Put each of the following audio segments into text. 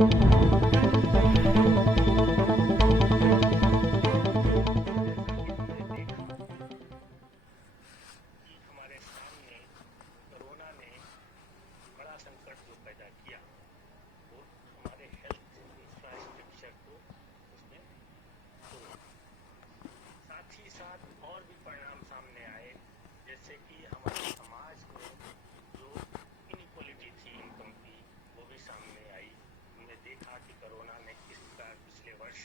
कि हमारे सामने कोरोना ने बड़ा संकट जो पैदा किया वो हमारे हेल्थ इंफ्रास्ट्रक्चर को उसने तोड़ दिया। साथ ही साथ और भी परिणाम सामने आए, जैसे कि हमारे समाज में जो इनइक्वालिटी थी इनकम की वो भी सामने आई। हमने देखा कि कोरोना ने किस प्रकार पिछले वर्ष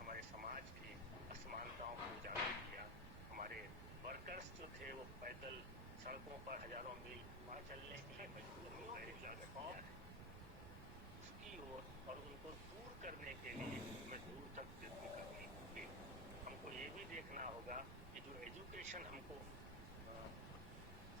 हमारे समाज की असमानताओं को उजागर किया। हमारे वर्कर्स जो थे वो पैदल सड़कों पर हजारों मील चलने के लिए मजबूर हो गए और उसकी ओर और उनको दूर करने के लिए हमें दूर तक प्रयत्न करनी होंगे। हमको ये भी देखना होगा कि जो एजुकेशन हमको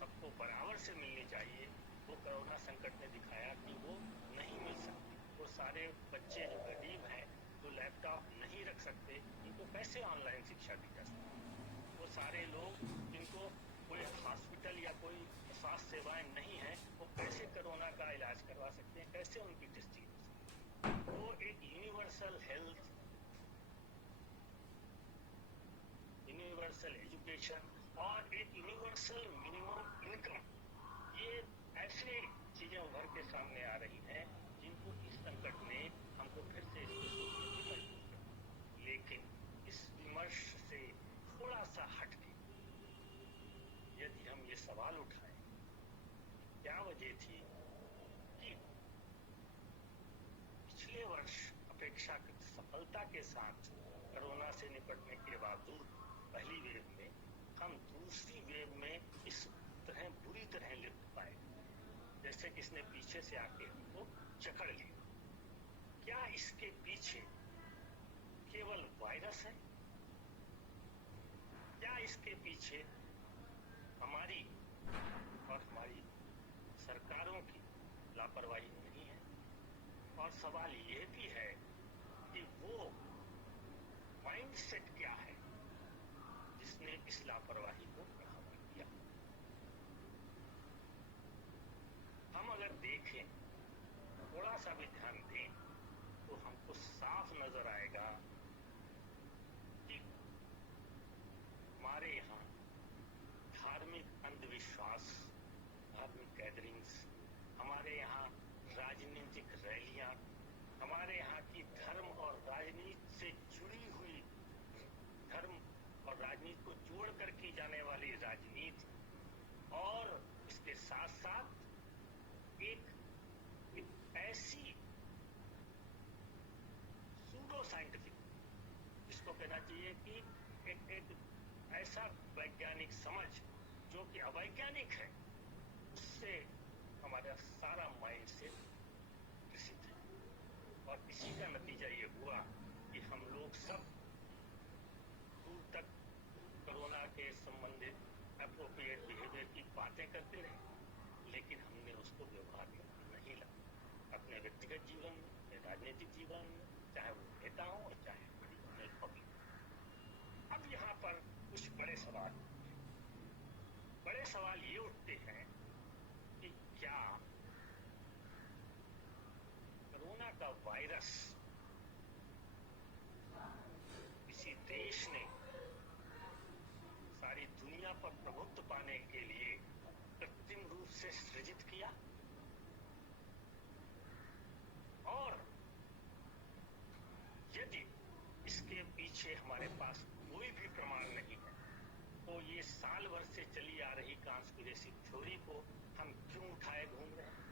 सबको बराबर से मिलनी चाहिए वो कोरोना संकट ने दिखाया कि वो नहीं मिल सकती। वो सारे बच्चे जो गरीब हैं, जो लैपटॉप नहीं रख सकते, उनको कैसे ऑनलाइन शिक्षा दी जा सकती? वो सारे लोग जिनको कोई हॉस्पिटल या कोई स्वास्थ्य सेवाएं नहीं है, वो कैसे कोरोना का इलाज करवा सकते हैं, कैसे उनकी टेस्टिंग हो सकती है? वो एक यूनिवर्सल हेल्थ, यूनिवर्सल एजुकेशन और एक यूनिवर्सल मिनिमम इनकम, ये ऐसे चीजें उभर के सामने आ रही हैं जिनको इस संकट ने हमको फिर से इस पर सोचने पर मजबूर कर दिया। लेकिन इस विमर्श से थोड़ा सा हटके यदि हम ये सवाल उठाएं कि क्या वजह थी कि पिछले वर्ष अपेक्षाकृत सफलता के साथ कोरोना से निपटने के बावजूद पहली वेव में हम दूसरी वेव में इस तरह बुरी तरह लिपट पाए, जैसे किसने पीछे से आके हमको जकड़ लिया। क्या इसके पीछे केवल वायरस है? क्या इसके पीछे हमारी और हमारी सरकारों की लापरवाही नहीं है? और सवाल यह भी है कि वो माइंडसेट क्या है जिसने इस लापरवाही को बढ़ावा दिया? हम अगर देखें, थोड़ा सा भी ध्यान दें, तो हमको साफ नजर आएगा कि हमारे यहाँ धार्मिक अंधविश्वास, धार्मिक गैदरिंग्स, हमारे यहाँ राजनीतिक रैलियां, हमारे यहाँ की धर्म और राजनीति से जुड़ी हुई, धर्म और राजनीति को जोड़कर की जाने वाली राजनीति, और इसके साथ साथ एक ऐसी सूडो साइंटिफिक, जिसको कहना चाहिए कि एक ऐसा वैज्ञानिक समझ जो कि अवैज्ञानिक है, उससे हमारा सारा माइंड से ग्रसित है। और इसी का नतीजा ये हुआ कि हम लोग सब दूर तक कोरोना के संबंधित एप्रोप्रिएट बिहेवियर की बातें करते रहे, लेकिन हमने उसको व्यवहार में नहीं लाया अपने व्यक्तिगत जीवन में, राजनीतिक जीवन में, चाहे वो नेता हो और चाहे बड़ी पब्लिक। अब यहाँ पर कुछ बड़े सवाल ये उठते हैं कि क्या कोरोना का वायरस किसी देश ने सारी दुनिया पर प्रभुत्व पाने के लिए कृत्रिम रूप से सृजित किया? और यदि इसके पीछे हमारे पास कोई भी प्रमाण नहीं है, तो ये साल भर से चली आ रही कॉन्स्पिरेसी थ्योरी को हम क्यों उठाए घूम रहे हैं?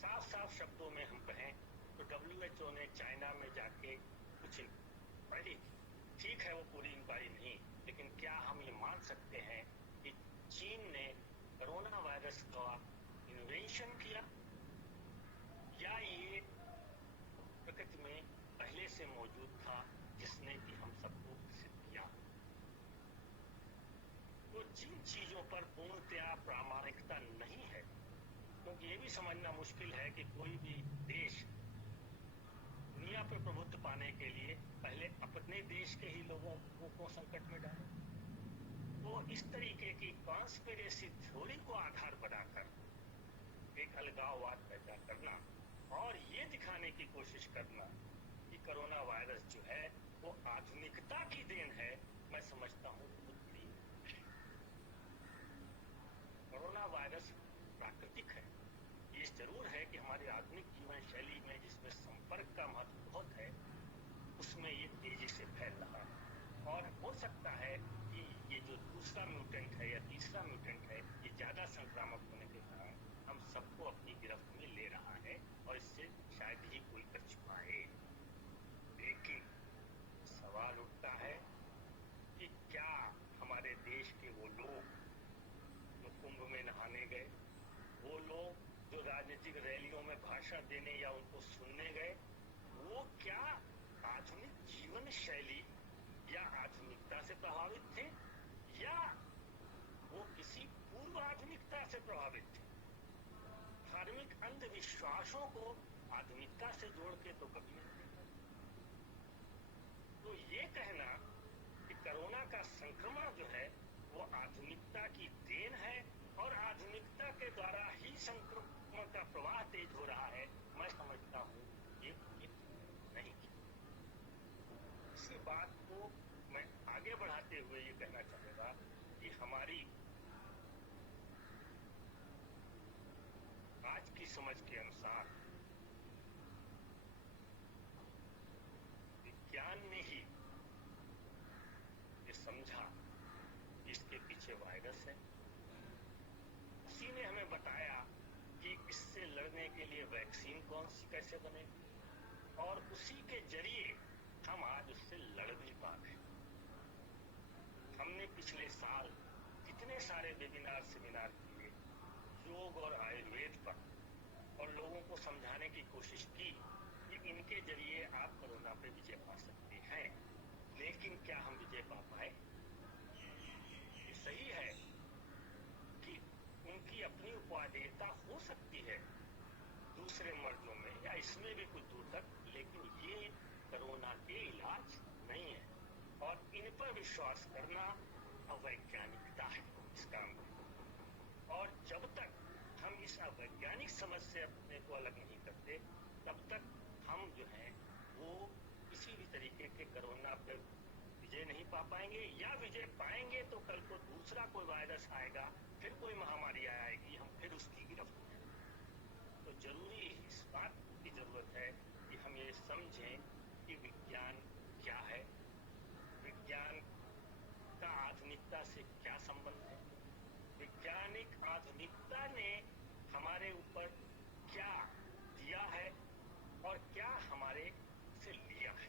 साफ साफ शब्दों में हम कहें तो WHO ने चाइना में जाके कुछ पहली, ठीक है वो पूरी इंक्वायरी नहीं, लेकिन क्या हम ये मान सकते हैं कि चीन ने कोरोना वायरस का इन्वेंशन किया, या ये प्रकृति में पहले से मौजूद था जिसने कि हम सबको ग्रसित किया? तो जिन चीजों पर पूर्णतया प्रामाणिकता नहीं है, क्योंकि ये भी समझना मुश्किल है कि कोई भी देश दुनिया पर प्रभुत्व पाने के लिए पहले अपने देश के ही लोगों को संकट में डाले, तो इस तरीके की कॉन्स्पिरेसी थ्योरी को आधार बनाकर एक अलगाववाद पैदा करना और समझाने की कोशिश करना कि कोरोना वायरस जो है वो आधुनिकता की देन है, मैं समझता हूँ बहुत बड़ी। कोरोना वायरस प्राकृतिक है। ये जरूर है कि हमारी आधुनिक जीवन शैली में जिसमें संपर्क का महत्व बहुत है, उसमें ये तेजी से फैल रहा है। और हो सकता है कि ये जो दूसरा म्यूटेंट है या तीसरा म्यूटेंट है, ये ज्यादा संक्रामक होने के कारण हम सबको अपनी गिरफ्त में ले रहा है और इससे शायद ही कोई कर छुपाए। लेकिन सवाल उठता है कि क्या हमारे देश के वो लोग जो कुंभ में नहाने गए, वो लोग जो राजनीतिक रैलियों में भाषण देने या उनको सुनने गए, वो क्या आधुनिक जीवन शैली या आधुनिकता से प्रभावित थे या वो किसी पूर्व आधुनिकता से प्रभावित थे? धार्मिक अंधविश्वासों को आधुनिकता से जोड़ के तो कभी नहीं देखा। तो ये कहना कि कोरोना का संक्रमण जो है वो आधुनिकता की देन है और आधुनिकता के द्वारा ही संक्रमण का प्रवाह तेज हो रहा है, मैं समझता हूँ ये उचित नहीं। इसी बात को मैं आगे बढ़ाते हुए ये कहना चाहूंगा कि हमारी आज की समझ के अनुसार विज्ञान ने ही ये समझा कि इसके पीछे वायरस है। उसी ने हमें बताया कि इससे लड़ने के लिए वैक्सीन कौन सी कैसे बने, और उसी के जरिए हम आज उससे लड़ भी पा रहे। हमने पिछले साल कितने सारे वेबिनार सेमिनार किए योग और आयुर्वेद पर, और लोगों को समझाने की कोशिश की कि इनके जरिए आप कोरोना पे विजय पा सकते हैं। लेकिन क्या हम विजय पा पाए? ये सही है कि उनकी अपनी उपादेयता हो सकती है दूसरे मर्जों में या इसमें भी कुछ दूर तक, लेकिन ये कोरोना के इलाज नहीं है। और इन पर विश्वास करना अवैज्ञानिकता है इस काम में। और जब तक हम इस अवैज्ञानिक समझ से अपने को अलग नहीं करते, तब तक हम जो है वो किसी भी तरीके के कोरोना पर विजय नहीं पा पाएंगे, या विजय पाएंगे तो कल को दूसरा कोई वायरस आएगा, फिर कोई महामारी आएगी, हम फिर उसकी गिरफ्त में। तो जरूरी इस बात की जरूरत है कि हम ये समझें कि विज्ञान क्या है, विज्ञान का आधुनिकता से क्या संबंध है, वैज्ञानिक आधुनिकता ने हमारे ऊपर क्या दिया है और क्या हमारे से लिया है,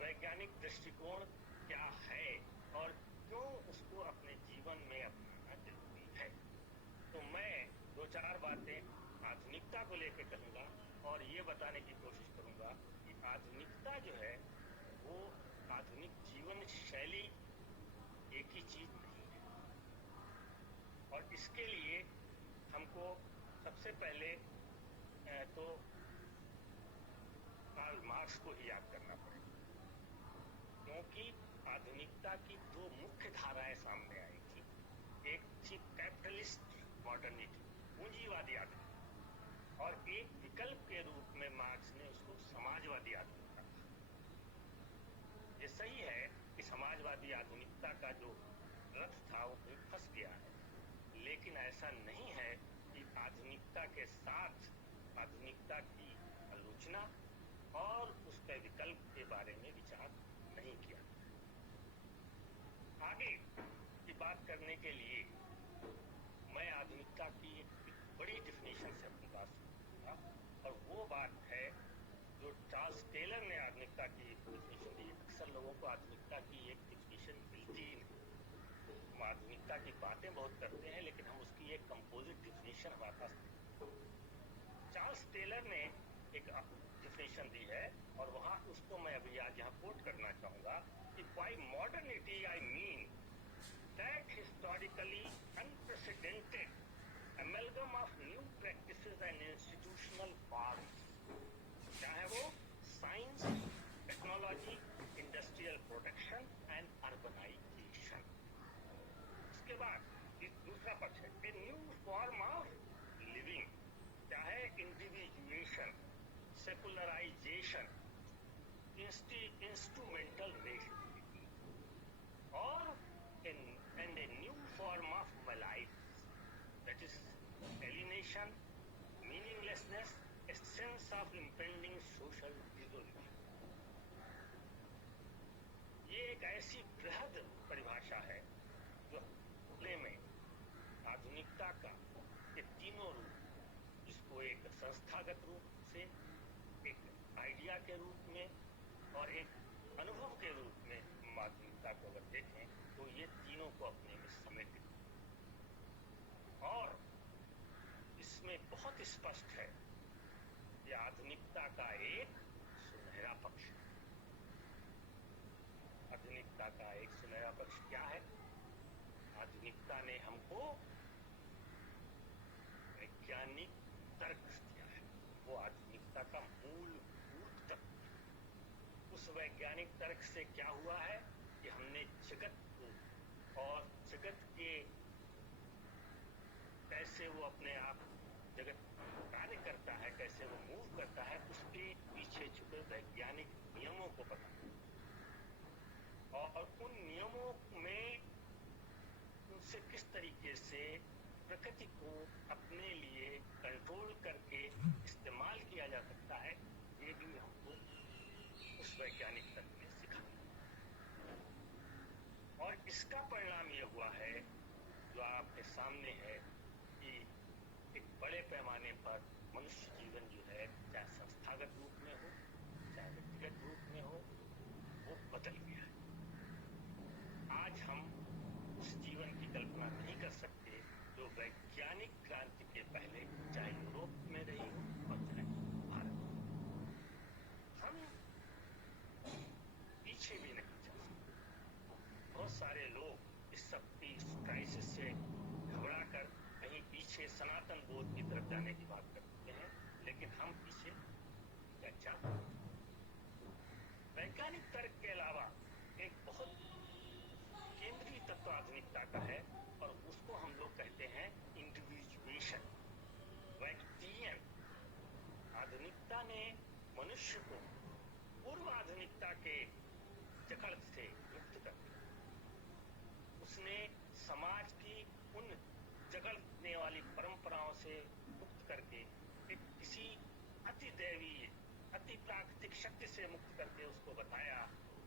वैज्ञानिक दृष्टिकोण क्या है और क्यों उसको अपने जीवन में अपनाना जरूरी है। तो मैं दो चार बातें आधुनिकता को लेकर कहूंगा और ये बताने की कोशिश करूंगा कि आधुनिकता जो है वो आधुनिक जीवन शैली एक ही चीज नहीं है। और इसके लिए हमको सबसे पहले तो कार्ल मार्क्स को ही याद करना पड़ेगा, क्योंकि आधुनिकता की दो मुख्य धाराएं सामने आई थी। एक थी कैपिटलिस्ट मॉडर्निटी, पूंजीवादी आधुनिकता, और एक विकल्प के रूप में मार्क्स ने उसको समाजवादी आधुनिकता कहा। ये सही है कि समाजवादी आधुनिकता का जो रथ था वो कहीं फंस गया है, लेकिन ऐसा नहीं है कि आधुनिकता के साथ आधुनिकता की आलोचना और उसके विकल्प के बारे में विचार नहीं किया। आगे की बात करने के लिए मैं आधुनिकता की एक बड़ी डिफिनेशन से अपनी बात सुनूंगा, और वो बात है जो चार्ल्स टेलर ने आधुनिकता की डिफिनेशन दी। अक्सर लोगों को आधुनिकता की एक डिफिनेशन मिलती ही नहीं। हम आधुनिकता की बातें बहुत करते हैं, लेकिन हम उसकी एक कंपोजिट डिफिनेशन हमारे पास नहीं। चार्ल्स टेलर ने एक डिफिनेशन दी है और वहां उसको मैं अभी आज यहाँ कोट करना चाहूंगा कि by modernity I mean that historically unprecedented amalgam of new practices and institutional forms। क्या है वो? Science, technology, industrial production and urbanisation. इसके बाद दूसरा पक्ष है a new form of living. क्या है? इंडिविजुएशन, सेकुलराइजेशन, इंस्ट्रूमेंटल नेशनलिटी और and a new form of malaise, that is alienation, meaninglessness, a sense of impending social dissolution. ये एक ऐसी बृहद परिभाषा है जो खुले में आधुनिकता का ये तीनों रूप, जिसको एक संस्थागत रूप से, एक आइडिया के रूप में और एक अनुभव के रूप में आधुनिकता को अगर देखें तो ये तीनों को अपने में समेट, और इसमें बहुत स्पष्ट है कि आधुनिकता का एक सुनहरा पक्ष, आधुनिकता का एक सुनहरा पक्ष क्या है? आधुनिकता ने हमको वैज्ञानिक तर्क दिया है, वो आधुनिकता का मूलभूत तर्क। उस वैज्ञानिक तर्क से क्या हुआ है कि हमने जगत को और जगत के कैसे वो अपने आप जगत कार्य करता है, कैसे वो मूव करता है, उसके पीछे छुपे वैज्ञानिक नियमों को पता, और उन नियमों में उनसे किस तरीके से प्रकृति को अपने लिए कंट्रोल करके इस्तेमाल किया जा सकता है, ये भी हमको उस वैज्ञानिक तर्क ने सिखाया। और इसका परिणाम ये हुआ है जो आपके सामने है कि एक बड़े पैमाने पर मनुष्य जीवन जो है, चाहे संस्थागत रूप में हो चाहे व्यक्तिगत रूप में हो, वो बदल गया है। आज हम उस जीवन की कल्पना नहीं कर सकते जो वैज्ञानिक क्रांति के पहले चाहे यूरोप में रही हो और चाहे भारत में। हम पीछे भी नहीं चल सकते। बहुत सारे लोग इस सब क्राइसिस से घबरा कर कहीं पीछे सनातन बोध की तरफ जाने की बात करते हैं, लेकिन हम पीछे क्या जा वैज्ञानिक तर्क के अलावा एक बहुत केंद्रीय तत्व आधुनिकता का है, और उसको हम लोग कहते हैं इंडिविजुएशन, व्यक्तियन। आधुनिकता ने मनुष्य को पूर्व आधुनिकता के जकड़ से मुक्त कर दिया। उसने समाज की उन जगड़ने वाली परंपराओं से मुक्त करके एक किसी अति दैवीय, अति प्राकृतिक शक्ति से मुक्त करके उसको बताया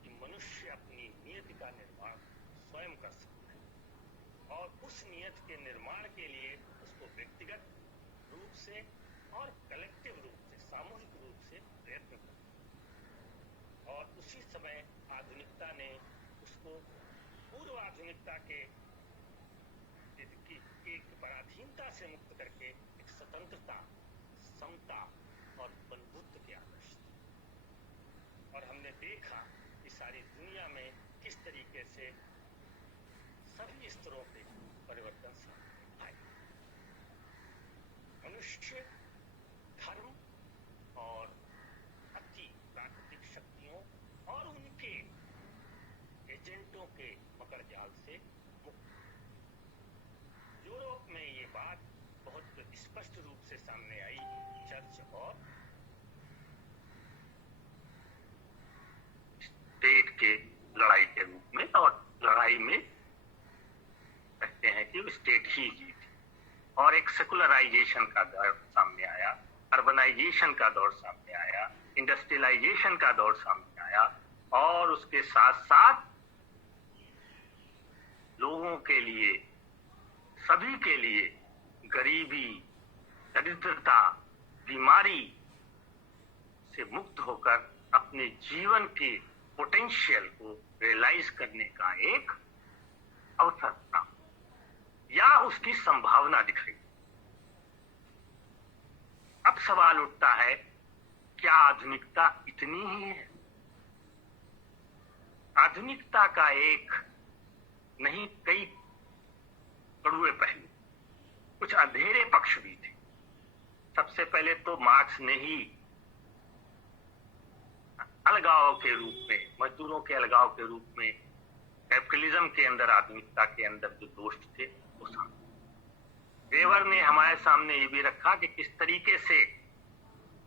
कि मनुष्य अपनी नियति का निर्माण स्वयं कर सकता है, और उस नियत के निर्माण के लिए उसको व्यक्तिगत रूप से और कलेक्टिव रूप से, सामूहिक रूप से प्रयत्न करना। और उसी समय आधुनिकता ने उसको पूर्व आधुनिकता के एक पराधीनता से मुक्त करके एक स्वतंत्रता, समता और बंधुत्व के आदर्श दिए। और हमने देखा कि सारी दुनिया में किस तरीके से सभी स्तरों पे परिवर्तन सामने आए। मनुष्य धर्म और अति प्राकृतिक शक्तियों और उनके एजेंटों के मकर जाल से मुक्त। यूरोप में ये बात बहुत स्पष्ट रूप से सामने आई। चर्च और स्टेट के लड़ाई के रूप में, और लड़ाई में कहते हैं कि स्टेट ही जीती, और एक सेकुलराइजेशन का दौर सामने आया, अर्बनाइजेशन का दौर सामने आया, इंडस्ट्रियलाइजेशन का दौर सामने आया, और उसके साथ साथ लोगों के लिए, सभी के लिए गरीबी, दरिद्रता, बीमारी से मुक्त होकर अपने जीवन के पोटेंशियल को रियलाइज करने का एक अवसर था, या उसकी संभावना दिखाई। अब सवाल उठता है, क्या आधुनिकता इतनी ही है? आधुनिकता का एक नहीं, कई कड़वे पहलू, कुछ अंधेरे पक्ष भी थे। सबसे पहले तो मार्क्स ने ही अलगाव के रूप में, मजदूरों के अलगाव के रूप में, कैपिटलिज्म के अंदर, आधुनिकता के अंदर जो दोष थे वो सामने। वेबर ने हमारे सामने ये भी रखा कि किस तरीके से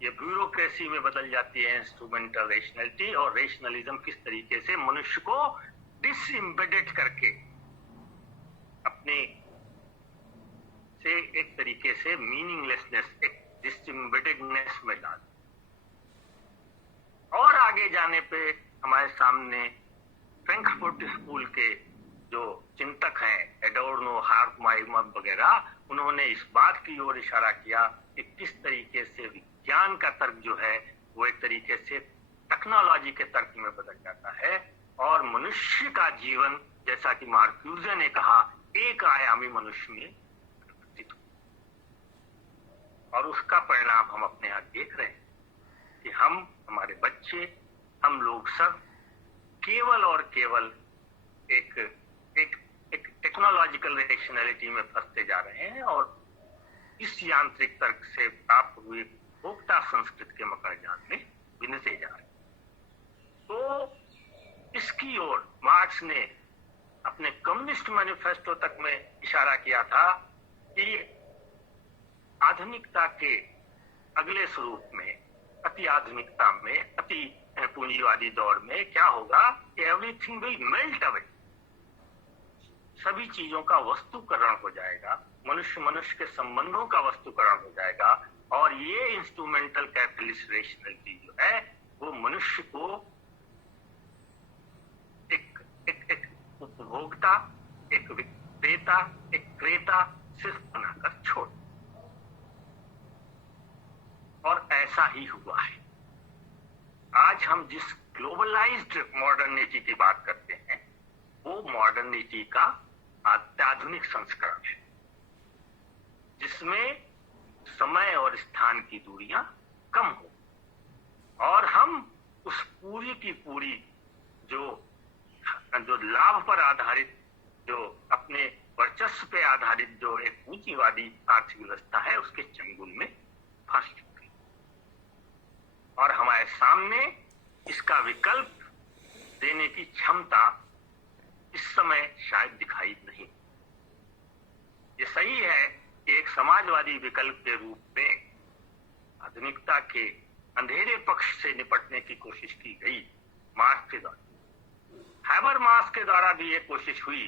ये ब्यूरोक्रेसी में बदल जाती है इंस्ट्रूमेंटल रेशनलिटी, और रेशनलिज्म किस तरीके से मनुष्य को डिसएम्बेडेड करके अपने से एक तरीके से मीनिंगलेसनेस, एक डिसएम्बेडेडनेस में डाल। और आगे जाने पे हमारे सामने फ्रैंकफर्ट स्कूल के जो चिंतक हैं, एडोर्नो, हार्टमाइमर वगैरह, उन्होंने इस बात की ओर इशारा किया कि किस तरीके से विज्ञान का तर्क जो है वो एक तरीके से टेक्नोलॉजी के तर्क में बदल जाता है, और मनुष्य का जीवन, जैसा कि मार्क्यूजे ने कहा, एक आयामी मनुष्य में परिवर्तित हो। और उसका परिणाम हम अपने यहाँ देख रहे हैं कि हम, हमारे बच्चे, हम लोग सब केवल और केवल एक टेक्नोलॉजिकल रेशनैलिटी में फंसते जा रहे हैं, और इस यांत्रिक तर्क से प्राप्त हुए भोक्ता संस्कृति के मकड़जाल में बिनते जा रहे हैं। तो इसकी ओर मार्क्स ने अपने कम्युनिस्ट मैनिफेस्टो तक में इशारा किया था कि आधुनिकता के अगले स्वरूप में, अति आधुनिकता में, अति पूंजीवादी दौर में क्या होगा कि एवरीथिंग विल मेल्ट अवे, सभी चीजों का वस्तुकरण हो जाएगा, मनुष्य मनुष्य के संबंधों का वस्तुकरण हो जाएगा, और ये इंस्ट्रूमेंटल कैपिटलिस्ट रेशनलिटी जो है वो मनुष्य को एक उपभोक्ता, एक विक्रेता, एक क्रेता सिर्फ बनाकर छोड़। और ऐसा ही हुआ है। आज हम जिस ग्लोबलाइज्ड मॉडर्निटी की बात करते हैं वो मॉडर्निटी का अत्याधुनिक संस्करण है, जिसमें समय और स्थान की दूरियां कम हो, और हम उस पूरी की पूरी जो लाभ पर आधारित, जो अपने वर्चस्व पे आधारित जो एक पूंजीवादी आर्थिक व्यवस्था है, उसके चंगुल में फंस चुके हैं। और हमारे सामने इसका विकल्प देने की क्षमता इस समय शायद दिखाई नहीं। ये सही है कि एक समाजवादी विकल्प के रूप में आधुनिकता के अंधेरे पक्ष से निपटने की कोशिश की गई मार्क्स के द्वारा। हैबरमास के द्वारा भी ये कोशिश हुई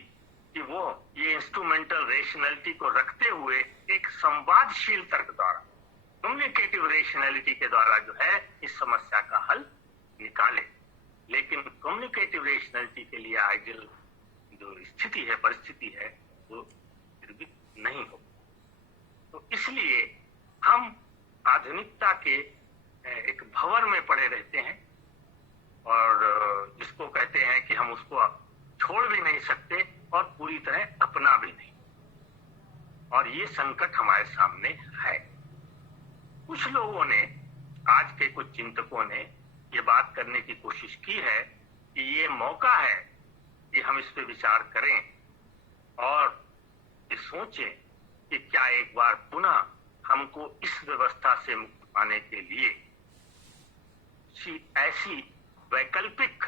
कि वो ये इंस्ट्रूमेंटल रेशनैलिटी को रखते हुए एक संवादशील तर्क द्वारा, कम्युनिकेटिव रेशनैलिटी के द्वारा जो है इस समस्या का हल निकाले। लेकिन कम्युनिकेटिव रेशनैलिटी के लिए आइडियल जो स्थिति है, परिस्थिति है, वो फिर भी नहीं हो। तो इसलिए हम आधुनिकता के एक भंवर में पड़े रहते हैं, और जिसको कहते हैं कि हम उसको छोड़ भी नहीं सकते और पूरी तरह अपना भी नहीं। और ये संकट हमारे सामने है। कुछ लोगों ने, आज के कुछ चिंतकों ने ये बात करने की कोशिश की है कि ये मौका है कि हम इस पे विचार करें और ये सोचें कि क्या एक बार पुनः हमको इस व्यवस्था से मुक्त पाने के लिए ऐसी वैकल्पिक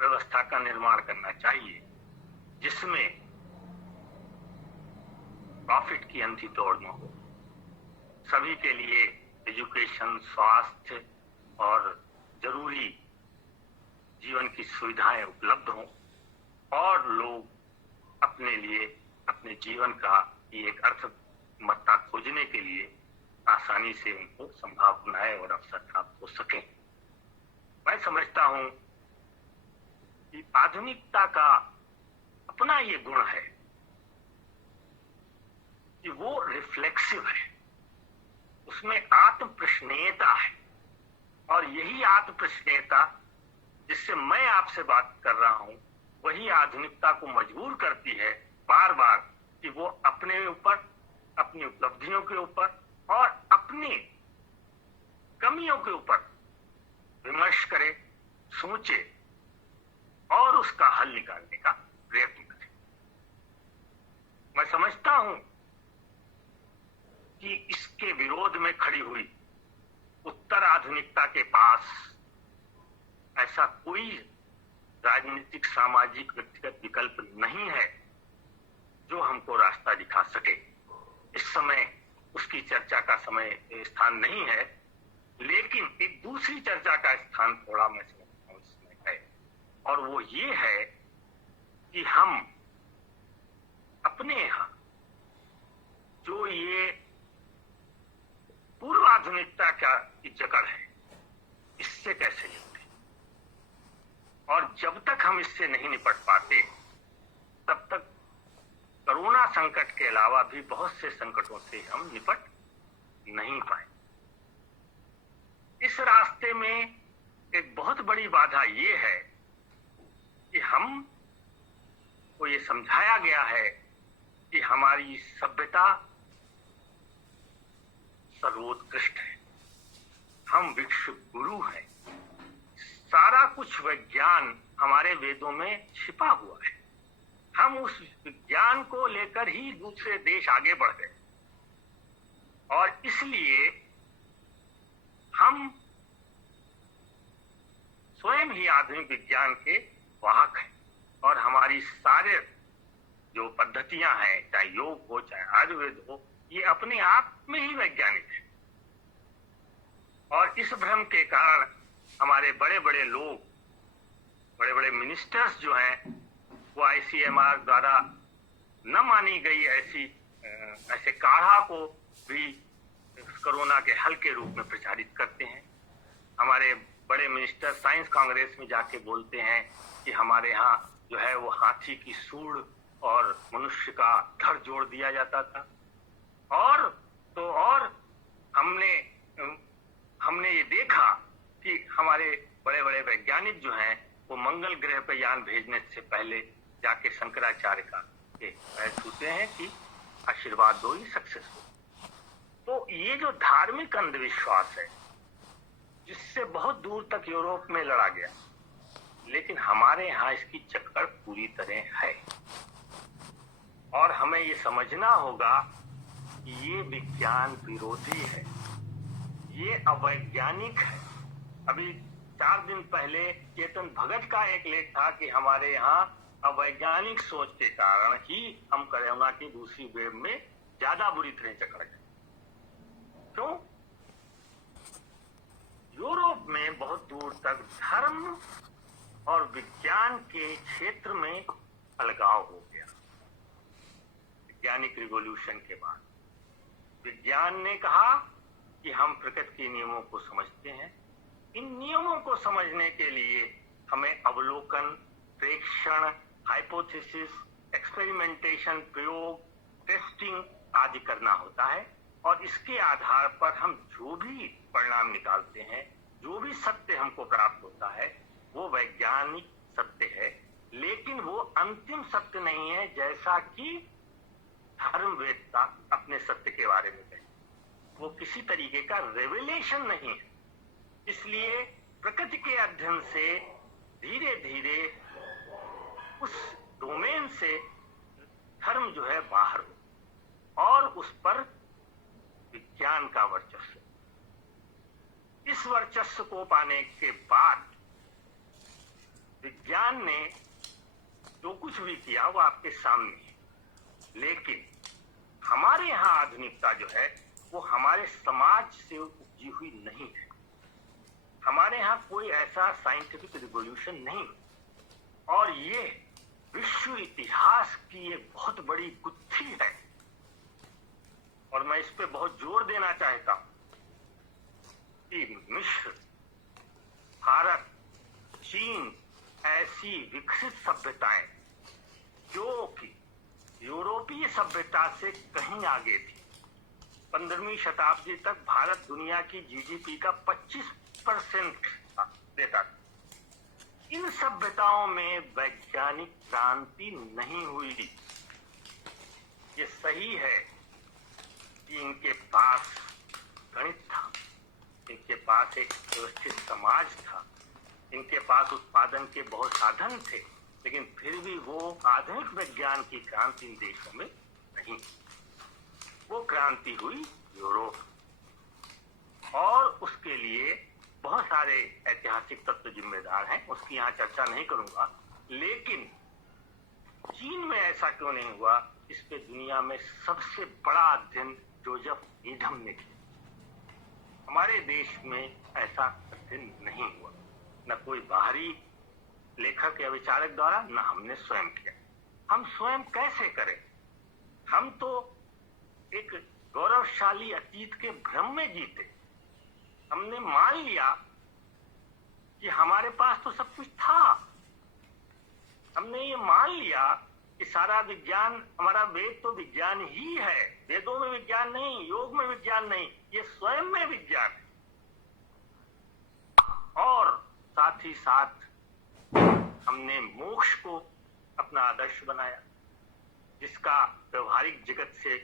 व्यवस्था का निर्माण करना चाहिए जिसमें प्रॉफिट की अंधी दौड़ न हो, सभी के लिए एजुकेशन, स्वास्थ्य और जरूरी जीवन की सुविधाएं उपलब्ध हों, और लोग अपने लिए, अपने जीवन का एक अर्थमत्ता खोजने के लिए आसानी से उनको संभावनाएं और अवसर प्राप्त हो सकें। मैं समझता हूं कि आधुनिकता का अपना ये गुण है कि वो रिफ्लेक्सिव है, उसमें आत्मप्रश्नीयता है, और यही आत्मप्रश्नीयता जिससे मैं आपसे बात कर रहा हूं वही आधुनिकता को मजबूर करती है बार बार कि वो अपने ऊपर, अपनी उपलब्धियों के ऊपर और अपनी कमियों के ऊपर विमर्श करे, सोचे और उसका हल निकालने का प्रयत्न करे। मैं समझता हूं कि इसके विरोध में खड़ी हुई उत्तर आधुनिकता के पास ऐसा कोई राजनीतिक, सामाजिक, व्यक्तिगत विकल्प नहीं है जो हमको रास्ता दिखा सके। इस समय उसकी चर्चा का समय, स्थान नहीं है, दूसरी चर्चा का स्थान थोड़ा मैं समझता हूँ इसमें है, और वो ये है कि हम अपने यहाँ जो ये पूर्व आधुनिकता की जकड़ है, इससे कैसे निपटे। और जब तक हम इससे नहीं निपट पाते तब तक कोरोना संकट के अलावा भी बहुत से संकटों से हम निपट नहीं पाए। इस रास्ते में एक बहुत बड़ी बाधा ये है कि हम को ये समझाया गया है कि हमारी सभ्यता सर्वोत्कृष्ट है, हम विश्व गुरु हैं, सारा कुछ विज्ञान हमारे वेदों में छिपा हुआ है, हम उस विज्ञान को लेकर ही दूसरे देश आगे बढ़ गए, और इसलिए हम स्वयं ही आधुनिक विज्ञान के वाहक हैं। और हमारी सारे जो पद्धतियां हैं, चाहे योग हो चाहे आयुर्वेद हो, ये अपने आप में ही वैज्ञानिक है। और इस भ्रम के कारण हमारे बड़े बड़े लोग, बड़े बड़े मिनिस्टर्स जो हैं, वो ICMR द्वारा न मानी गई ऐसे काढ़ा को भी कोरोना के हल के रूप में प्रचारित करते हैं। हमारे बड़े मिनिस्टर साइंस कांग्रेस में जाके बोलते हैं कि हमारे यहाँ जो है वो हाथी की सूंड और मनुष्य का धड़ जोड़ दिया जाता था। और हमने ये देखा कि हमारे बड़े बड़े वैज्ञानिक जो हैं वो मंगल ग्रह पर यान भेजने से पहले जाके शंकराचार्य का पूछते हैं कि आशीर्वाद दो, ये सक्सेस हो। तो ये जो धार्मिक अंधविश्वास है, जिससे बहुत दूर तक यूरोप में लड़ा गया, लेकिन हमारे यहाँ इसकी जकड़ पूरी तरह है। और हमें ये समझना होगा कि ये विज्ञान विरोधी है, ये अवैज्ञानिक है। अभी 4 दिन पहले चेतन भगत का एक लेख था कि हमारे यहाँ अवैज्ञानिक सोच के कारण ही हम कोरोना की दूसरी वेव में ज्यादा बुरी तरह जकड़ गए। क्यों? यूरोप में बहुत दूर तक धर्म और विज्ञान के क्षेत्र में अलगाव हो गया। वैज्ञानिक रिवॉल्यूशन के बाद विज्ञान ने कहा कि हम प्रकृति के नियमों को समझते हैं, इन नियमों को समझने के लिए हमें अवलोकन, प्रेक्षण, हाइपोथेसिस, एक्सपेरिमेंटेशन, प्रयोग, टेस्टिंग आदि करना होता है। और इसके आधार पर हम जो भी परिणाम निकालते हैं, जो भी सत्य हमको प्राप्त होता है, वो वैज्ञानिक सत्य है, लेकिन वो अंतिम सत्य नहीं है, जैसा कि धर्मवेत्ता अपने सत्य के बारे में कहे। वो किसी तरीके का रेवलेशन नहीं है। इसलिए प्रकृति के अध्ययन से धीरे धीरे उस डोमेन से धर्म जो है बाहर हो और उस पर विज्ञान का वर्चस्व। इस वर्चस्व को पाने के बाद विज्ञान ने जो कुछ भी किया वो आपके सामने है, लेकिन हमारे यहाँ आधुनिकता जो है वो हमारे समाज से उपजी हुई नहीं है। हमारे यहाँ कोई ऐसा साइंटिफिक रिवॉल्यूशन नहीं, और ये विश्व इतिहास की एक बहुत बड़ी गुत्थी है। और मैं इस पे बहुत जोर देना चाहता हूं कि मिस्र, भारत, चीन ऐसी विकसित सभ्यताएं जो कि यूरोपीय सभ्यता से कहीं आगे थी। 15वीं शताब्दी तक भारत दुनिया की GDP का 25% देता था। इन सभ्यताओं में वैज्ञानिक क्रांति नहीं हुई। ये सही है कि इनके पास गणित था, इनके पास एक व्यवस्थित समाज था, इनके पास उत्पादन के बहुत साधन थे, लेकिन फिर भी वो आधुनिक विज्ञान की क्रांति इन देशों में नहीं। वो क्रांति हुई यूरोप, और उसके लिए बहुत सारे ऐतिहासिक तत्व जिम्मेदार हैं, उसकी यहाँ चर्चा नहीं करूंगा। लेकिन चीन में ऐसा क्यों नहीं हुआ, इस पे दुनिया में सबसे बड़ा अध्ययन जोसेफ नीडम ने किया। हमारे देश में ऐसा कभी नहीं हुआ, न कोई बाहरी लेखक या विचारक द्वारा, न हमने स्वयं किया। हम स्वयं कैसे करें? हम तो एक गौरवशाली अतीत के भ्रम में जीते। हमने मान लिया कि हमारे पास तो सब कुछ था। हमने ये मान लिया कि सारा विज्ञान, हमारा वेद तो विज्ञान ही है। वेदों में विज्ञान नहीं, योग में विज्ञान नहीं, ये स्वयं में विज्ञान है। और साथ ही साथ हमने मोक्ष को अपना आदर्श बनाया, जिसका व्यवहारिक जगत से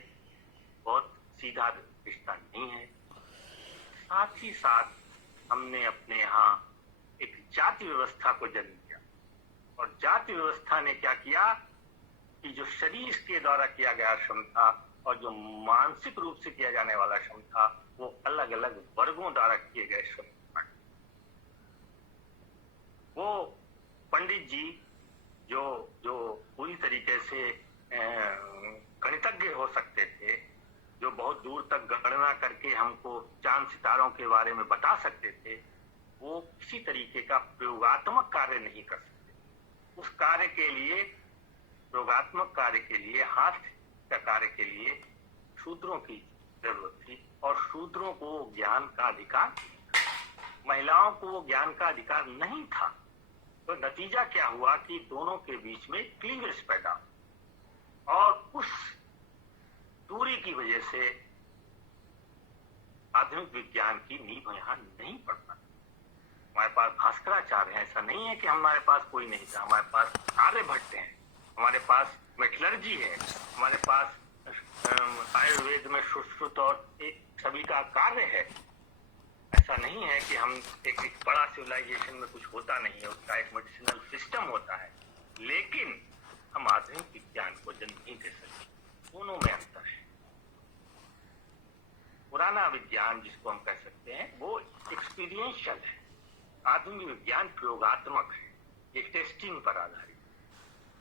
बहुत सीधा रिश्ता नहीं है। साथ ही साथ हमने अपने यहाँ एक जाति व्यवस्था को जन्म दिया, और जाति व्यवस्था ने क्या किया कि जो शरीर के द्वारा किया गया श्रम था और जो मानसिक रूप से किया जाने वाला श्रम था, वो अलग अलग वर्गों द्वारा किए गए श्रम। वो पंडित जी जो जो पूरी तरीके से गणितज्ञ हो सकते थे, जो बहुत दूर तक गणना करके हमको चांद सितारों के बारे में बता सकते थे, वो किसी तरीके का प्रयोगात्मक कार्य नहीं कर सकते। उस कार्य के लिए, प्रयोगात्मक कार्य के लिए, हाथ का कार्य के लिए शूद्रों की जरूरत थी, और शूद्रों को ज्ञान का अधिकार, महिलाओं को वो ज्ञान का अधिकार नहीं था। तो नतीजा क्या हुआ कि दोनों के बीच में क्लीवेज पैदा, और उस दूरी की वजह से आधुनिक विज्ञान की नींव यहां नहीं पड़ पाती। हमारे पास भास्कराचार्य है, ऐसा नहीं है कि हमारे पास कोई नहीं था। हमारे पास आर्यभट्ट है, हमारे पास मेटलर्जी है, हमारे पास आयुर्वेद में सुश्रुत और एक सभी का कार्य है। ऐसा नहीं है कि हम एक बड़ा सिविलाइजेशन में कुछ होता नहीं है, उसका एक मेडिसिनल सिस्टम होता है, लेकिन हम आधुनिक विज्ञान को जन्म नहीं दे सकते। दोनों में अंतर है। पुराना विज्ञान जिसको हम कह सकते हैं वो एक्सपीरियंशियल है, आधुनिक विज्ञान प्रयोगात्मक है, ये टेस्टिंग पर आधारित,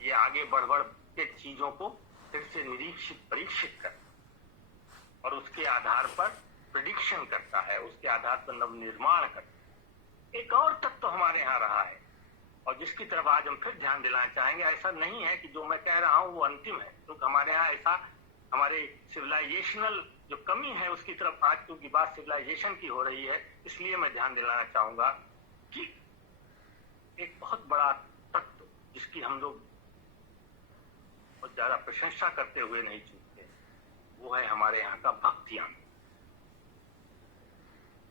ये आगे बढ़ बढ़ के चीजों को फिर से निरीक्षित परीक्षित करता और उसके आधार पर प्रेडिक्शन करता है, उसके आधार पर नवनिर्माण करता है। एक और तत्व तो हमारे यहाँ रहा है, और जिसकी तरफ आज हम फिर ध्यान दिलाना चाहेंगे। ऐसा नहीं है कि जो मैं कह रहा हूँ वो अंतिम है, क्योंकि हमारे यहाँ ऐसा, हमारे सिविलाइजेशनल जो कमी है उसकी तरफ आज क्योंकि बात सिविलाइजेशन की हो रही है, इसलिए मैं ध्यान दिलाना चाहूंगा कि एक बहुत बड़ा तत्व जिसकी हम लोग बहुत ज्यादा प्रशंसा करते हुए नहीं चूकते, वो है हमारे यहाँ का भक्ति आंदोलन।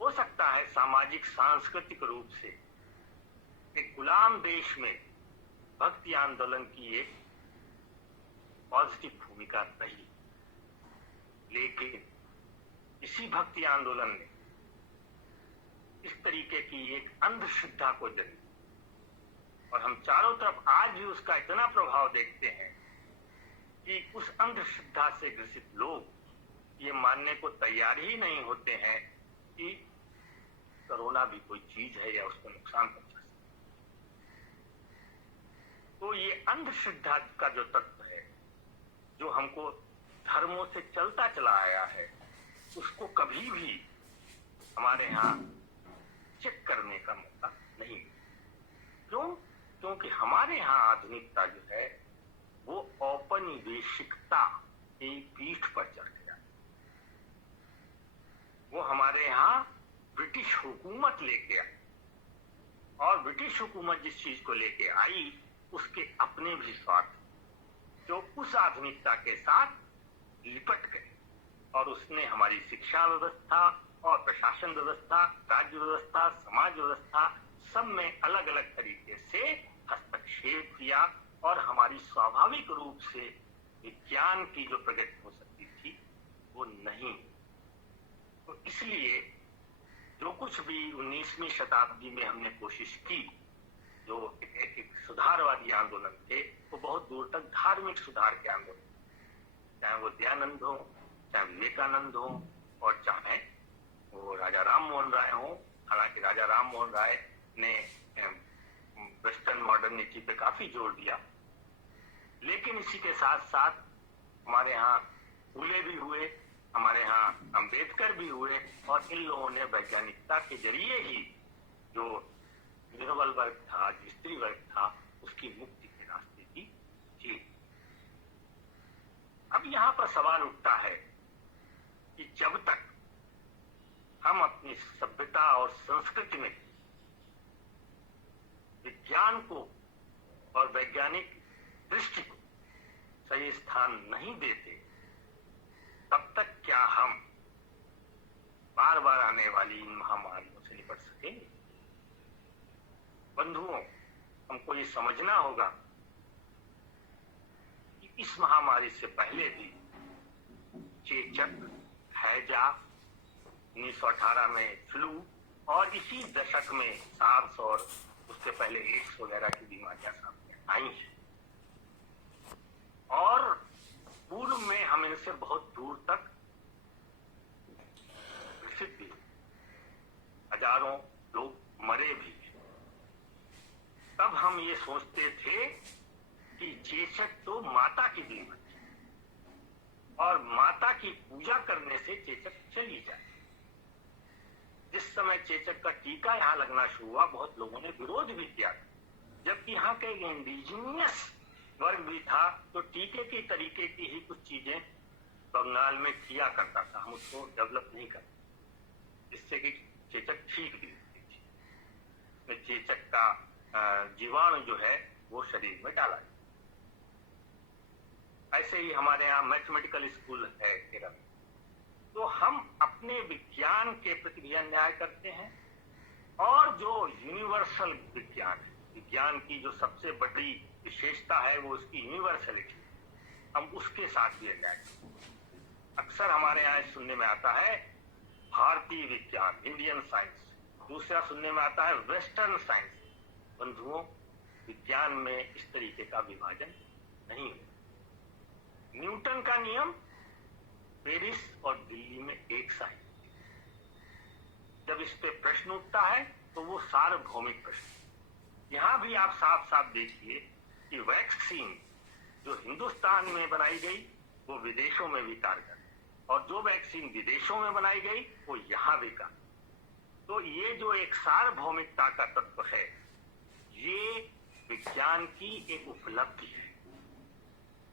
हो सकता है सामाजिक सांस्कृतिक रूप से एक गुलाम देश में भक्ति आंदोलन की एक पॉजिटिव भूमिका रही, लेकिन इसी भक्ति आंदोलन ने इस तरीके की एक अंधश्रद्धा को जन्म, और हम चारों तरफ आज भी उसका इतना प्रभाव देखते हैं कि उस अंधश्रद्धा से ग्रसित लोग ये मानने को तैयार ही नहीं होते हैं कि कोरोना भी कोई चीज है या उसको नुकसान पहुंचा सकता। तो ये अंधश्रद्धा का जो तत्व है, जो हमको धर्मों से चलता चला आया है, उसको कभी भी हमारे यहाँ चेक करने का मौका नहीं मिला। क्यों? क्योंकि हमारे यहाँ आधुनिकता जो है वो औपनिवेशिकता की पीठ पर चढ़ गया। वो हमारे यहाँ ब्रिटिश हुकूमत लेके आई, और ब्रिटिश हुकूमत जिस चीज को लेके आई उसके अपने भी स्वार्थ जो उस आधुनिकता के साथ लिपट गए, और उसने हमारी शिक्षा व्यवस्था और प्रशासन व्यवस्था, राज्य व्यवस्था, समाज व्यवस्था सब में अलग अलग तरीके से हस्तक्षेप किया, और हमारी स्वाभाविक रूप से विज्ञान की जो प्रगति हो सकती थी वो नहीं। तो इसलिए जो कुछ भी 19वीं शताब्दी में हमने कोशिश की, जो एक सुधारवादी आंदोलन थे, वो बहुत दूर तक धार्मिक सुधार के आंदोलन, चाहे वो दयानंद हो, चाहे विवेकानंद हो, और चाहे वो राजा राम मोहन राय हो। हालांकि राजा राम मोहन राय ने वेस्टर्न मॉडर्निटी पे काफी जोर दिया, लेकिन इसी के साथ साथ हमारे यहाँ फूले भी हुए, हमारे यहाँ अंबेडकर भी हुए और इन लोगों ने वैज्ञानिकता के जरिए ही जो निर्बल वर्ग था, जो स्त्री वर्ग था, उसकी मुक्ति के रास्ते की थी। अब यहाँ पर सवाल उठता है कि जब तक हम अपनी सभ्यता और संस्कृति में विज्ञान को और वैज्ञानिक दृष्टि को सही स्थान नहीं देते, तब तक क्या हम बार बार आने वाली इन महामारियों से निपट सकेंगे? बंधुओं, हमको ये समझना होगा कि इस महामारी से पहले भी चेचक, हैजा, 1918 में फ्लू और इसी दशक में सार्स और उससे पहले एड्स वगैरह की बीमारियां सामने आई हैं और पूर्व में हम इनसे बहुत दूर तक विकसित भी, हजारों लोग मरे भी। तब हम ये सोचते थे कि चेचक तो माता की बीमारी और माता की पूजा करने से चेचक चली जाए। जिस समय चेचक का टीका यहाँ लगना शुरू हुआ, बहुत लोगों ने विरोध भी किया, जबकि यहाँ का एक इंडिजिनियस वर्ग भी था तो टीके की तरीके की ही कुछ चीजें बंगाल में किया करता था, हम उसको डेवलप नहीं करते, जिससे कि चेचक ठीक भी होती थी। चेचक का जीवाणु जो है वो शरीर में डाला जाए। ऐसे ही हमारे यहाँ मैथमेटिकल स्कूल है केरल, तो हम अपने विज्ञान के प्रति भी अन्याय करते हैं और जो यूनिवर्सल विज्ञान है, विज्ञान की जो सबसे बड़ी विशेषता है वो उसकी यूनिवर्सलिटी, हम उसके साथ भी अन्याय करते हैं। अक्सर हमारे यहाँ सुनने में आता है भारतीय विज्ञान, इंडियन साइंस, दूसरा सुनने में आता है वेस्टर्न साइंस। बंधुओं, विज्ञान में इस तरीके का विभाजन नहीं है। न्यूटन का नियम पेरिस और दिल्ली में एक सा है। जब इस पे प्रश्न उठता है तो वो सार्वभौमिक प्रश्न। यहां भी आप साफ साफ देखिए कि वैक्सीन जो हिंदुस्तान में बनाई गई वो विदेशों में भी कारगर, और जो वैक्सीन विदेशों में बनाई गई वो यहां भी कारगर। तो ये जो एक सार्वभौमिकता का तत्व है, ये विज्ञान की एक उपलब्धि है,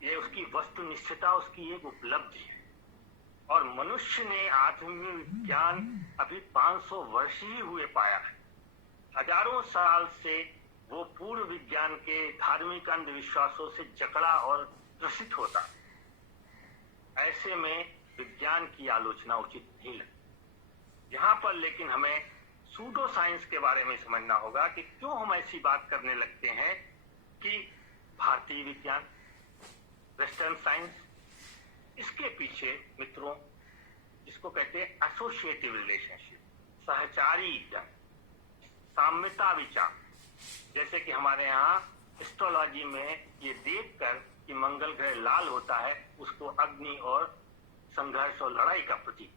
ये उसकी वस्तुनिष्ठता, उसकी एक उपलब्धि है। और मनुष्य ने आधुनिक विज्ञान अभी 500 वर्ष ही हुए पाया है। हजारों साल से वो पूर्व विज्ञान के धार्मिक अंधविश्वासों से जकड़ा और ग्रसित होता। ऐसे में विज्ञान की आलोचना उचित नहीं लगती। यहाँ पर लेकिन हमें सूडो साइंस के बारे में समझना होगा कि क्यों हम ऐसी बात करने लगते हैं कि भारतीय विज्ञान, वेस्टर्न साइंस, इसके पीछे मित्रों जिसको कहते हैं एसोसिएटिव रिलेशनशिप, सहचारी ढंग, साम्यता विचार, जैसे कि हमारे यहाँ एस्ट्रोलॉजी में ये देखकर कि मंगल ग्रह लाल होता है, उसको अग्नि और संघर्ष और लड़ाई का प्रतीक।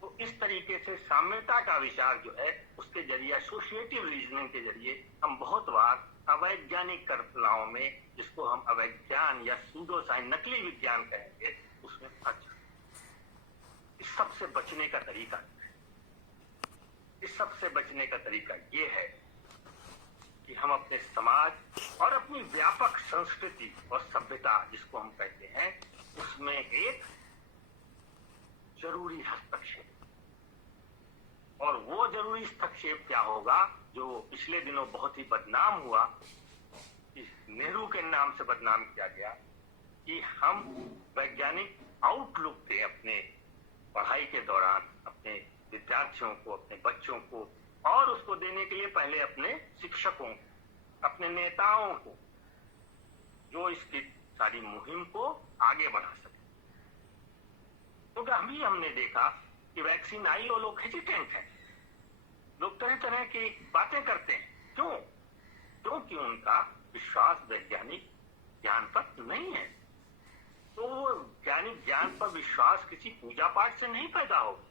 तो इस तरीके से साम्यता का विचार जो है उसके जरिए, एसोसिएटिव रीजनिंग के जरिए हम बहुत बार अवैज्ञानिक कल्पनाओं में, जिसको हम अवैज्ञान या सूडो साइंस, नकली विज्ञान कहेंगे, उसमें फंस जाते। इस सब से बचने का तरीका, इस सब से बचने का तरीका ये है कि हम अपने समाज और अपनी व्यापक संस्कृति और सभ्यता जिसको हम कहते हैं, उसमें एक जरूरी हस्तक्षेप, और वो जरूरी हस्तक्षेप क्या होगा जो पिछले दिनों बहुत ही बदनाम हुआ, नेहरू के नाम से बदनाम किया गया, कि हम वैज्ञानिक आउटलुक के अपने पढ़ाई के दौरान अपने विद्यार्थियों को, अपने बच्चों को, और उसको देने के लिए पहले अपने शिक्षकों, अपने नेताओं को, जो इसकी सारी मुहिम को आगे बढ़ा सके। तो हमने देखा कि वैक्सीन आई और लोग हेजिटेंट हैं, लोग तरह तरह की बातें करते हैं। क्यों? क्योंकि उनका विश्वास वैज्ञानिक ज्ञान पर नहीं है। तो वो वैज्ञानिक ज्ञान पर विश्वास किसी पूजा पाठ से नहीं पैदा होगा,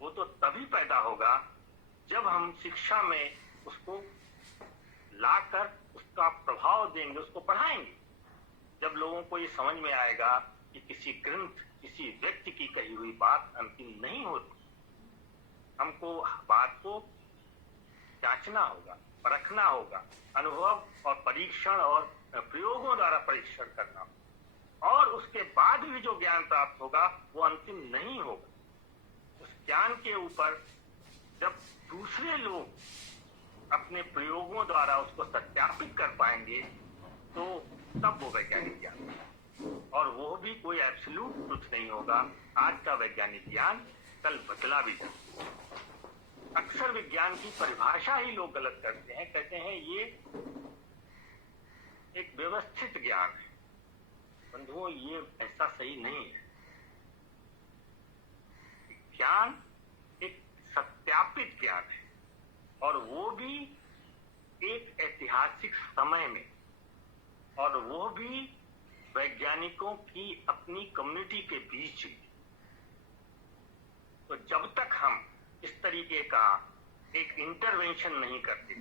वो तो तभी पैदा होगा जब हम शिक्षा में उसको लाकर उसका प्रभाव देंगे, उसको पढ़ाएंगे। जब लोगों को ये समझ में आएगा कि किसी ग्रंथ किसी व्यक्ति की कही हुई बात अंतिम नहीं होती। हमको बात को जांचना होगा, परखना होगा, अनुभव और परीक्षण और प्रयोगों द्वारा परीक्षण करना होगा, और उसके बाद भी जो ज्ञान प्राप्त होगा वो अंतिम नहीं होगा। उस ज्ञान के ऊपर जब दूसरे लोग अपने प्रयोगों द्वारा उसको सत्यापित कर पाएंगे तो तब वो वैज्ञानिक ज्ञान होगा, और वो भी कोई एब्सोल्यूट ट्रुथ नहीं होगा। आज का वैज्ञानिक ज्ञान कल बदला भी जाए। अक्सर विज्ञान की परिभाषा ही लोग गलत करते हैं, कहते हैं ये एक व्यवस्थित ज्ञान है। बंधुओं, ये ऐसा सही नहीं है। ज्ञान एक सत्यापित ज्ञान है, और वो भी एक ऐतिहासिक समय में, और वो भी वैज्ञानिकों की अपनी कम्युनिटी के बीच। तो जब तक हम इस तरीके का एक इंटरवेंशन नहीं करते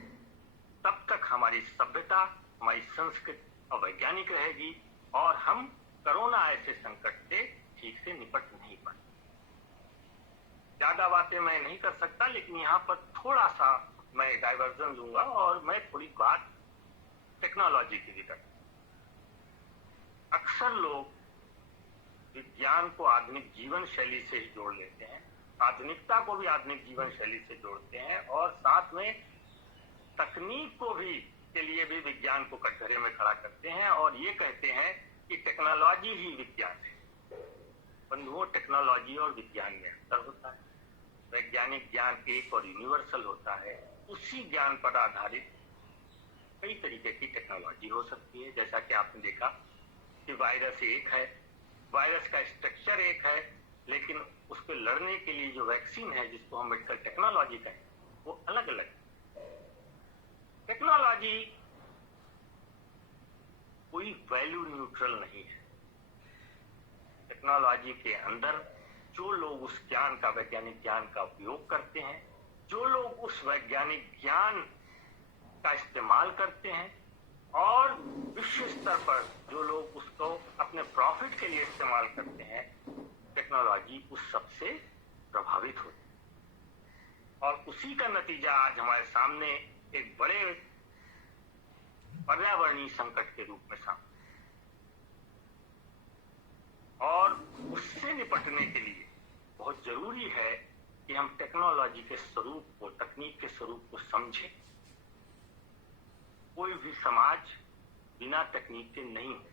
तब तक हमारी सभ्यता, हमारी संस्कृति अवैज्ञानिक रहेगी, और हम कोरोना ऐसे संकट से ठीक से निपट नहीं पाए। ज्यादा बातें मैं नहीं कर सकता, लेकिन यहाँ पर थोड़ा सा मैं डाइवर्जन लूंगा और मैं थोड़ी बात टेक्नोलॉजी की भी करूंगा। अक्सर लोग विज्ञान को आधुनिक जीवन शैली से ही जोड़ लेते हैं, आधुनिकता को भी आधुनिक जीवन शैली से जोड़ते हैं, और साथ में तकनीक को भी के लिए भी विज्ञान को कटघरे में खड़ा करते हैं, और ये कहते हैं कि टेक्नोलॉजी ही विज्ञान है। बंधुओं, टेक्नोलॉजी और विज्ञान में अंतर होता है। वैज्ञानिक ज्ञान एक और यूनिवर्सल होता है, उसी ज्ञान पर आधारित कई तरीके की टेक्नोलॉजी हो सकती है। जैसा कि आपने देखा कि वायरस एक है, वायरस का स्ट्रक्चर एक है, लेकिन उस पर लड़ने के लिए जो वैक्सीन है, जिसको हम मेडिकल टेक्नोलॉजी कहें, वो अलग अलग है। टेक्नोलॉजी कोई वैल्यू न्यूट्रल नहीं है। टेक्नोलॉजी के अंदर जो लोग उस ज्ञान का, वैज्ञानिक ज्ञान का उपयोग करते हैं, जो लोग उस वैज्ञानिक ज्ञान का इस्तेमाल करते हैं, और विश्व स्तर पर जो लोग उसको अपने प्रॉफिट के लिए इस्तेमाल करते हैं, टेक्नोलॉजी उस सबसे प्रभावित होती है। और उसी का नतीजा आज हमारे सामने एक बड़े पर्यावरणीय संकट के रूप में सामने, और उससे निपटने के लिए बहुत जरूरी है कि हम टेक्नोलॉजी के स्वरूप को, तकनीक के स्वरूप को समझें। कोई भी समाज बिना तकनीक के नहीं हो।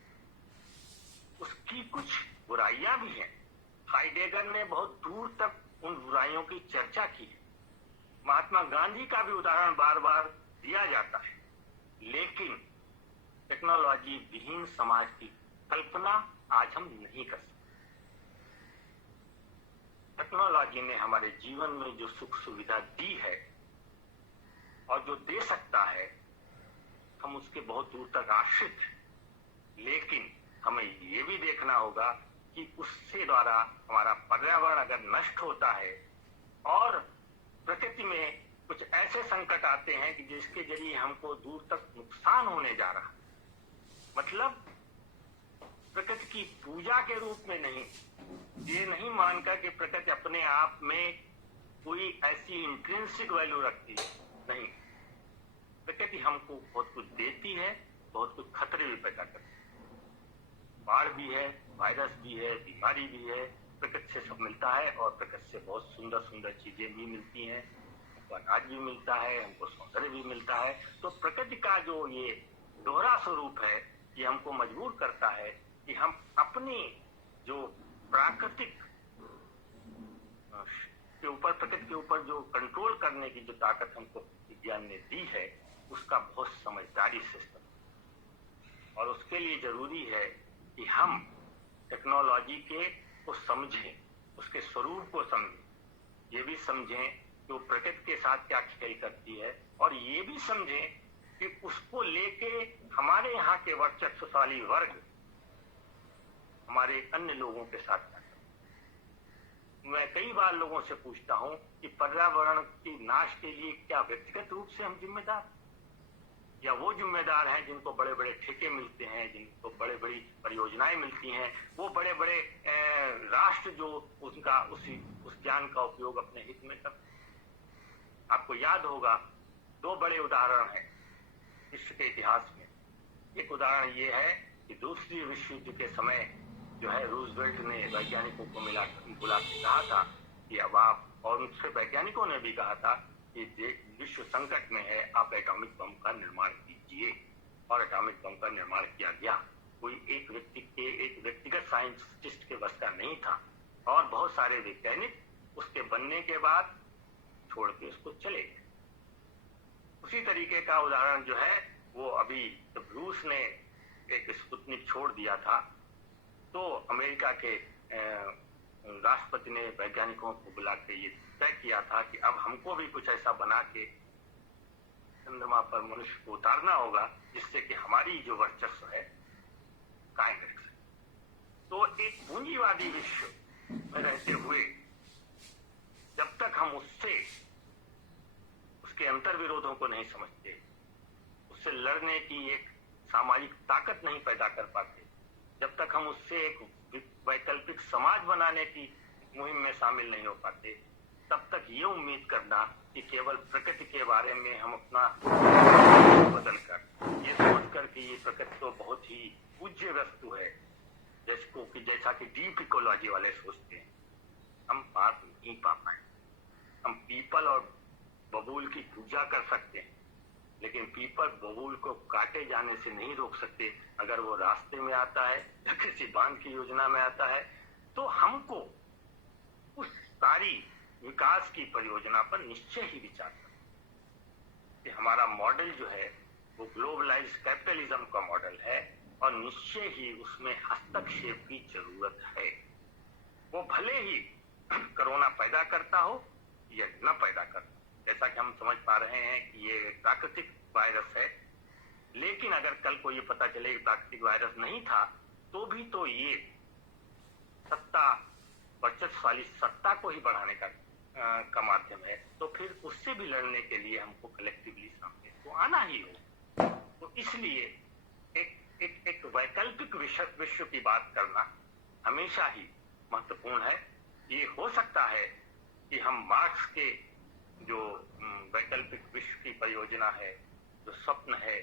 उसकी कुछ बुराइयां भी हैं। हाइडेगर ने बहुत दूर तक उन बुराइयों की चर्चा की है। महात्मा गांधी का भी उदाहरण बार बार दिया जाता है। लेकिन टेक्नोलॉजी विहीन समाज की कल्पना आज हम नहीं कर सकते। टेक्नोलॉजी ने हमारे जीवन में जो सुख सुविधा दी है और जो दे सकता है, हम उसके बहुत दूर तक आश्रित हैं। लेकिन हमें ये भी देखना होगा कि उससे द्वारा हमारा पर्यावरण अगर नष्ट होता है और प्रकृति में कुछ ऐसे संकट आते हैं कि जिसके जरिए हमको दूर तक नुकसान होने जा रहा है, मतलब प्रकृति की पूजा के रूप में नहीं, ये नहीं मानकर कि प्रकृति अपने आप में कोई ऐसी इंट्रिंसिक वैल्यू रखती है, नहीं। प्रकृति हमको बहुत कुछ देती है, बहुत कुछ खतरे भी पैदा करती है। बाढ़ भी है, वायरस भी है, बीमारी भी है, प्रकृति से सब मिलता है, और प्रकृति से बहुत सुंदर सुंदर चीजें भी मिलती हैं। हमको अनाज भी मिलता है, हमको सौंदर्य भी मिलता है। तो प्रकृति का जो ये दोहरा स्वरूप है, ये हमको मजबूर करता है कि हम अपनी जो प्राकृतिक के ऊपर, प्रकृति के ऊपर जो कंट्रोल करने की जो ताकत हमको विज्ञान ने दी है, उसका बहुत समझदारी से इस्तेमाल। और उसके लिए जरूरी है कि हम टेक्नोलॉजी को समझें, उसके स्वरूप को समझें, ये भी समझें कि वो प्रकृति के साथ क्या खेल करती है, और ये भी समझें कि उसको लेके हमारे यहाँ के वर्चस्वशाली वर्ग हमारे अन्य लोगों के साथ क्या करते। मैं कई बार लोगों से पूछता हूँ कि पर्यावरण की नाश के लिए क्या व्यक्तिगत रूप से हम जिम्मेदार? या वो जिम्मेदार हैं जिनको बड़े बड़े ठेके मिलते हैं, जिनको बड़े बड़ी परियोजनाएं मिलती हैं, वो बड़े बड़े राष्ट्र जो उनका उस ज्ञान का उपयोग अपने हित में करते हैं। आपको याद होगा 2 बड़े उदाहरण हैं विश्व के इतिहास में। एक उदाहरण ये है कि दूसरी विश्व युद्ध के समय जो है रूजवेल्ट ने वैज्ञानिकों को बुला के कहा था कि अब आप, और उनसे वैज्ञानिकों ने भी कहा था कि विश्व संकट में है, आप एटॉमिक बम का निर्माण कीजिए, और एटॉमिक बम का निर्माण किया गया। कोई एक व्यक्तिगत साइंटिस्ट के बस का नहीं था, और बहुत सारे वैज्ञानिक उसके बनने के बाद छोड़ के उसको चले गए। उसी तरीके का उदाहरण जो है वो अभी जब रूस ने एक स्पुतनिक छोड़ दिया था, तो अमेरिका के राष्ट्रपति ने वैज्ञानिकों को बुला के ये तय किया था कि अब हमको भी कुछ ऐसा बना के चंद्रमा पर मनुष्य को उतारना होगा जिससे कि हमारी जो वर्चस्व है कायम रख सके। तो एक पूंजीवादी विश्व में रहते हुए जब तक हम उसके अंतर विरोधों को नहीं समझते, उससे लड़ने की एक सामाजिक ताकत नहीं पैदा कर पाते, जब तक हम उससे एक वैकल्पिक समाज बनाने की मुहिम में शामिल नहीं हो पाते, तब तक ये उम्मीद करना कि केवल प्रकृति के बारे में हम अपना बदल कर ये सोचकर कि ये प्रकृति तो बहुत ही पूज्य वस्तु है, जैसा कि डीप इकोलॉजी वाले सोचते हैं, हम बात नहीं पा पाए। हम पीपल और बबूल की पूजा कर सकते हैं, लेकिन पीपल बबूल को काटे जाने से नहीं रोक सकते। अगर वो रास्ते में आता है, किसी बांध की योजना में आता है, तो हमको उस सारी विकास की परियोजना पर निश्चय ही विचार करना कि हमारा मॉडल जो है वो ग्लोबलाइज्ड कैपिटलिज्म का मॉडल है, और निश्चय ही उसमें हस्तक्षेप की जरूरत है। वो भले ही कोरोना पैदा करता हो या न पैदा करता, जैसा कि हम समझ पा रहे हैं कि ये प्राकृतिक वायरस है, लेकिन अगर कल को ये पता चले कि प्राकृतिक वायरस नहीं था, तो भी तो ये वर्चस्वशाली सत्ता को ही बढ़ाने का माध्यम है। तो फिर उससे भी लड़ने के लिए हमको कलेक्टिवली सामने तो आना ही हो। तो इसलिए एक वैकल्पिक विश्व की बात करना हमेशा ही महत्वपूर्ण है। ये हो सकता है कि हम मार्क्स के जो वैकल्पिक विश्व की परियोजना है, जो स्वप्न है,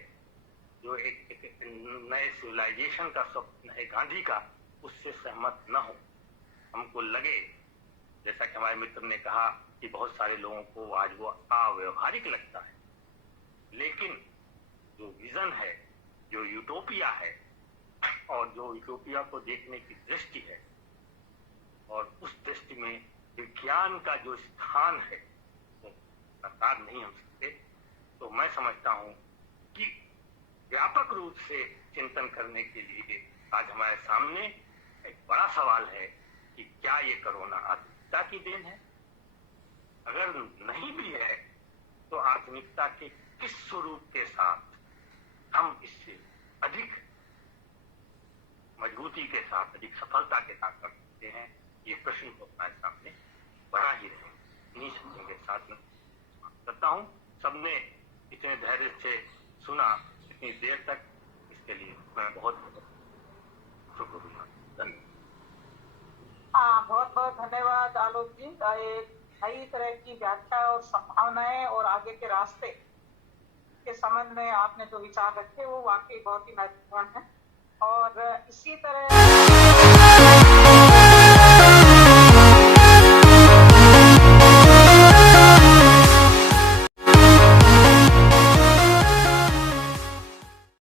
जो एक नए सिविलाइजेशन का स्वप्न है गांधी का, उससे सहमत न हो। हमको लगे, जैसा कि हमारे मित्र ने कहा कि बहुत सारे लोगों को आज वो अव्यवहारिक लगता है, लेकिन जो विजन है, जो यूटोपिया है, और जो यूटोपिया को देखने की दृष्टि है, और उस दृष्टि में विज्ञान का जो स्थान है वो सरकार नहीं हम सकते। तो मैं समझता हूं कि व्यापक रूप से चिंतन करने के लिए आज हमारे सामने एक बड़ा सवाल है कि क्या ये कोरोना आधुनिकता की देन है? अगर नहीं भी है तो आधुनिकता के किस स्वरूप के साथ हम इससे अधिक मजबूती के साथ, अधिक सफलता के साथ कर सकते हैं, ये प्रश्न को हमारे सामने बड़ा ही रहे। इन्हीं शब्दों के साथ में करता हूँ। सबने इतने धैर्य से सुना इतनी देर तक, इसके लिए मैं बहुत शुक्रगुजार। धन्यवाद। बहुत बहुत धन्यवाद आलोक जी। एक नई तरह की व्याख्या और संभावनाएं और आगे के रास्ते के संबंध में आपने जो विचार रखे वो वाकई बहुत ही महत्वपूर्ण है। और इसी तरह